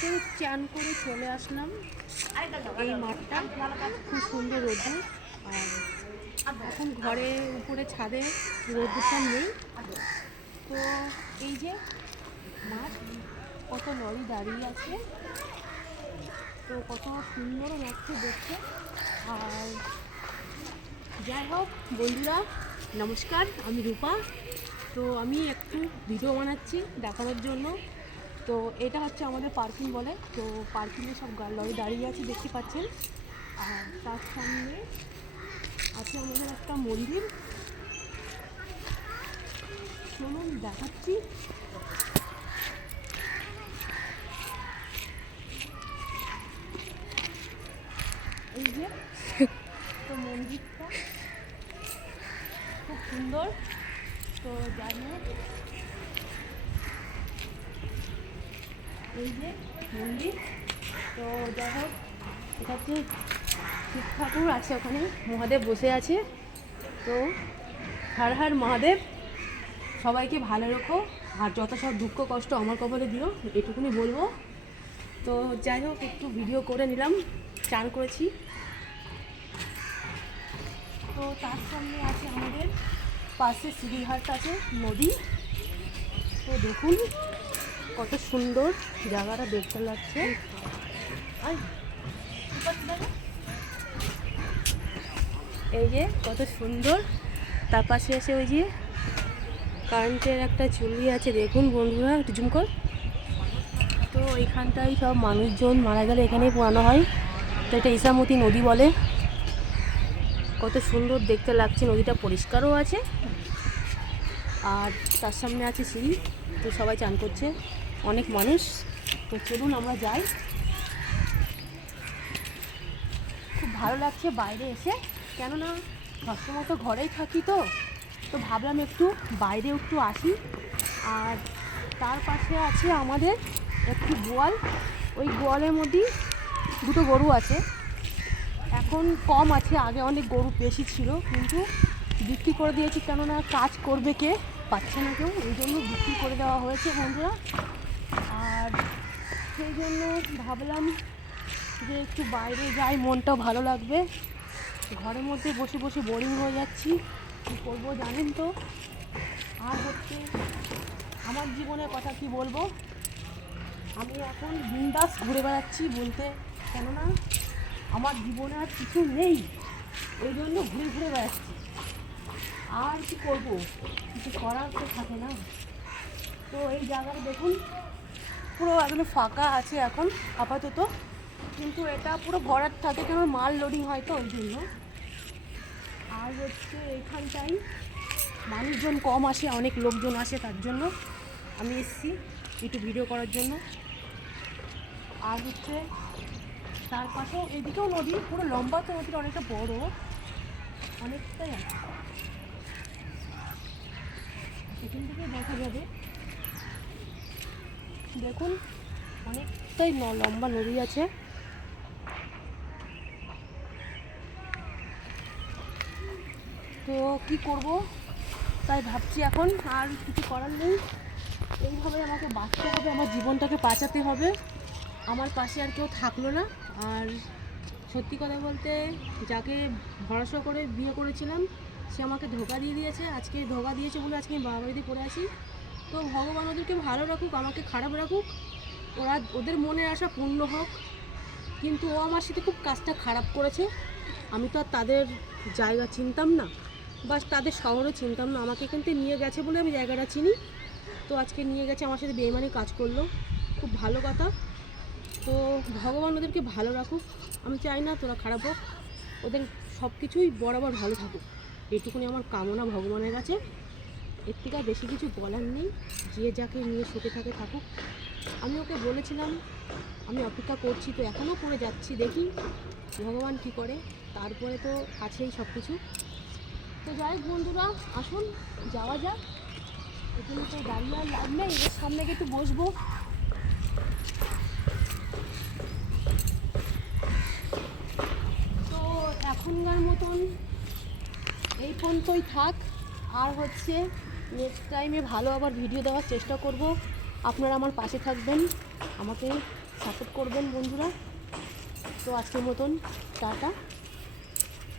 তো চান করে চলে আসলাম এই মাঠটা, খুব সুন্দর রোদ্দুর। আর এখন ঘরে উপরে ছাদে রোদ্দুরটা নেই। তো এই যে মাঠ, কত লরি দাঁড়িয়ে আছে, তো কত সুন্দরও লাগছে দেখতে। আর যাই হোক বন্ধুরা, নমস্কার, আমি রূপা। তো আমি একটু ভিডিও বানাচ্ছি দেখানোর জন্য। তো এটা হচ্ছে আমাদের পার্কিং বলে, তো পার্কিংয়ে সব লরি দাঁড়িয়ে আছে দেখতে পাচ্ছেন। আর তার সামনে আছে আমাদের একটা মন্দির, চলুন দেখাচ্ছি। এই যে তো মন্দিরটা খুব সুন্দর। তো যাই হোক, এই যে মন্দির, তো যাই হোক এটা হচ্ছে শিব ঠাকুর আছে, ওখানে মহাদেব বসে আছে। তো হর হর মহাদেব, সবাইকে ভালো রেখো, আর যত সব দুঃখ কষ্ট আমার কপালে দিও, এটুকুনি বলবো। তো যাই হোক একটু ভিডিও করে নিলাম, চান করেছি। তো তার সামনে আছে আমাদের পাশে সিঁড়িঘাট আছে, নদী। তো দেখুন কত সুন্দর জায়গাটা দেখতে লাগছে। এই যে কত সুন্দর, তার পাশে আছে ওই যে কারেন্টের একটা চুল্লি আছে, দেখুন বন্ধুরা একটু জুম কর। তো এইখানটায় সব মানুষজন মারা গেলে এখানেই পোড়ানো হয়। তো এটা ইসামতি নদী বলে। কত সুন্দর দেখতে লাগছে, নদীটা পরিষ্কারও আছে। আর তার সামনে আছে সিঁড়ি, তো সবাই চান করছে, অনেক মানুষ। তো চলুন আমরা যাই। খুব ভালো লাগছে বাইরে এসে, কেননা সবসময় তো ঘরেই থাকি। তো ভাবলাম একটু বাইরে একটু আসি। আর তার পাশে আছে আমাদের একটি গোয়াল, ওই গোয়ালের মধ্যেই দুটো গরু আছে। এখন কম আছে, আগে অনেক গরু বেশি ছিল, কিন্তু বিক্রি করে দিয়েছি, কেননা কাজ করবে কে, পাচ্ছে না কেউ, ওই জন্য বিক্রি করে দেওয়া হয়েছে বন্ধুরা। আর সেই জন্য ভাবলাম যে একটু বাইরে যাই, মনটাও ভালো লাগবে। ঘরের মধ্যে বসে বসে বোরিং হয়ে যাচ্ছি, কী করবো জানেন তো। আর হচ্ছে আমার জীবনের কথা কি বলবো, আমি এখন বিন্দাস ঘুরে বেড়াচ্ছি বলতে, কেননা আমার জীবনে আর কিছু নেই, ওই জন্য ঘুরে ঘুরে বেড়াচ্ছি। আর কি করব, কিছু করার তো থাকে না। তো এই জায়গাটা দেখুন পুরো একদম ফাঁকা আছে এখন আপাতত, কিন্তু এটা পুরো ভরাট থাকে, কেন মাল লোডিং হয় তো ওই জন্য। আর হচ্ছে এইখানটাই মানুষজন কম আসে, অনেক লোকজন আসে, তার জন্য আমি এসেছি একটু ভিডিও করার জন্য। আর হচ্ছে তার পাশেও এদিকেও নদী, পুরো লম্বা, তো নদীটা অনেকটা বড়, অনেকটাই আছে, সেখান থেকে দেখা যাবে। দেখুন অনেকটাই লম্বা নদী আছে। তো কি করব, তাই ভাবছি এখন আর কিছু করার নেই, এইভাবে আমাকে বাঁচতে হবে, আমার জীবনটাকে বাঁচাতে হবে। আমার পাশে আর কেউ থাকলো না। আর সত্যি কথা বলতে, যাকে ভরসা করে বিয়ে করেছিলাম সে আমাকে ধোঁকা দিয়ে দিয়েছে। আজকে ধোঁকা দিয়েছে বলে আজকে আমি বাবা বাড়িতে পড়ে আছি। তো ভগবান ওদেরকে ভালো রাখুক, আমাকে খারাপ রাখুক, ওদের মনের আশা পূর্ণ হোক। কিন্তু ও আমার সাথে খুব কাজটা খারাপ করেছে। আমি তো আর তাদের জায়গা চিনতাম না, বা তাদের শহরও চিনতাম না। আমাকে এখান থেকে নিয়ে গেছে বলে আমি জায়গাটা চিনি। তো আজকে নিয়ে গেছে, আমার সাথে বেইমানি কাজ করলো, খুব ভালো কথা। তো ভগবান ওদেরকে ভালো রাখুক, আমি চাই না তোরা খারাপ হোক, ওদের সব কিছুই বরাবর ভালো থাকুক, এইটুকুনি আমার কামনা ভগবানের কাছে। এর থেকে আর বেশি কিছু বলার নেই, যে যাকে নিয়ে সুখে থাকে থাকুক। আমি ওকে বলেছিলাম আমি অপেক্ষা করছি, তো এখনও করে যাচ্ছি, দেখি ভগবান কী করে, তারপরে তো আছেই সব কিছু। তো যাই বন্ধুরা, আসুন যাওয়া যাক। এখানে তো দাঁড়িয়ে আর লাভ নেই, এর সামনে গিয়ে একটু বসবো। তো এখনকার মতন এই পর্যন্তই থাক। আর হচ্ছে নেক্সট টাইমে ভালো আবার ভিডিও দেওয়ার চেষ্টা করব। আপনারা আমার পাশে থাকবেন, আমাকে সাপোর্ট করবেন বন্ধুরা। তো আজকের মতন টাটা।